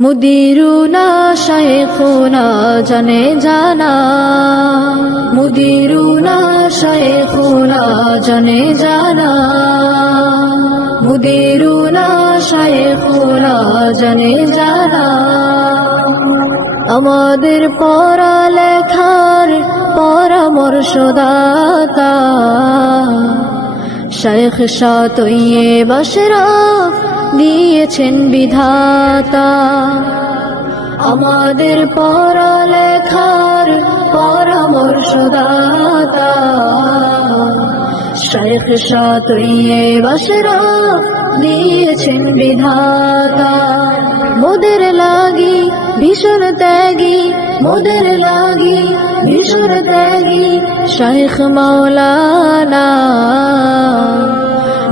মুদিরুনা শাইখুনা জানে জানা। মুদিরুনা শাইখুনা জানে জানা। মুদিরুনা শাইখুনা জানে জানা। আমাদের পড়ালেখার পরামর্শদাতা। শেখ সাতইয়ে বশরাফ দিয়েছেন বিধাতা। আমাদের পড়ালেখার পরামর্শদাতা। শেখ সাতইয়ে বশরাফ দিয়েছেন বিধাতা। মোদের লাগি ভীষণ ত্যাগী, মোদের লাগি ভীষণ ত্যাগী। শেখ মাওলানা,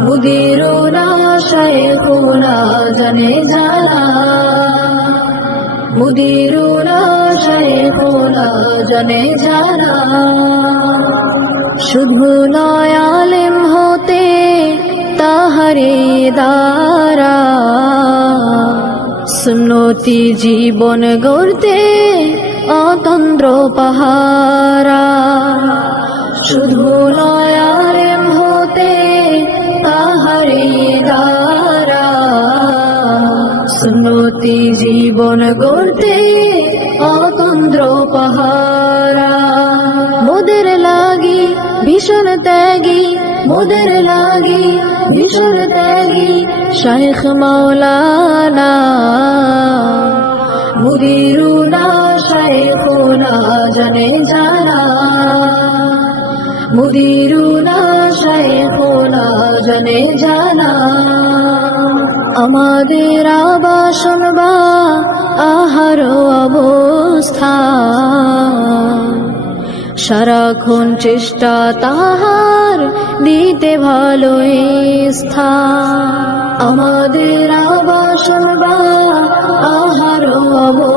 মুদিরুনা শেখুনা জানে জানা। মুদিরুনা শেখুনা জানে জানা। শুধু নয় আলেম হতে তাহারে দ্বারা। সুন্নতি জীবন গড়তে অতন্দ্র পাহারা। শুধু নয় আলেম হতে তাহারে সুন্নতি জীবন গড়তে অতন্দ্র পাহারা। মোদের লাগি ভীষণ ত্যাগী, মোদের লাগি ভীষণ ত্যাগী শেখ মাওলানা। জানে জানা মুদিরুনা শেখুনা জানে জানা, আমাদের আবাসন বা আহার অবস্থা। সারাক্ষণ চেষ্টা তাহার দিতে ভালো স্থান। আমাদের আবাসন বা আহার অবস্থা।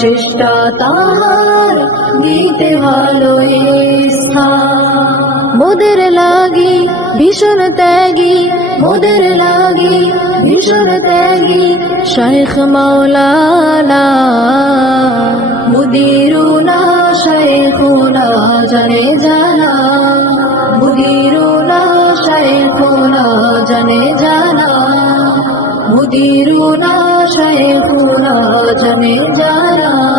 চেষ্টা তাহার দিতে ভালো মোদের লাগি ভীষণ ত্যাগী মোদের লাগি ভীষণ ত্যাগী শেখ মাওলানা। মুদিরুনা শেখুনা জানে জানা। মুদিরুনা শেখুনা জানে জানা। মুদিরুনা শেখুনা জমে যারা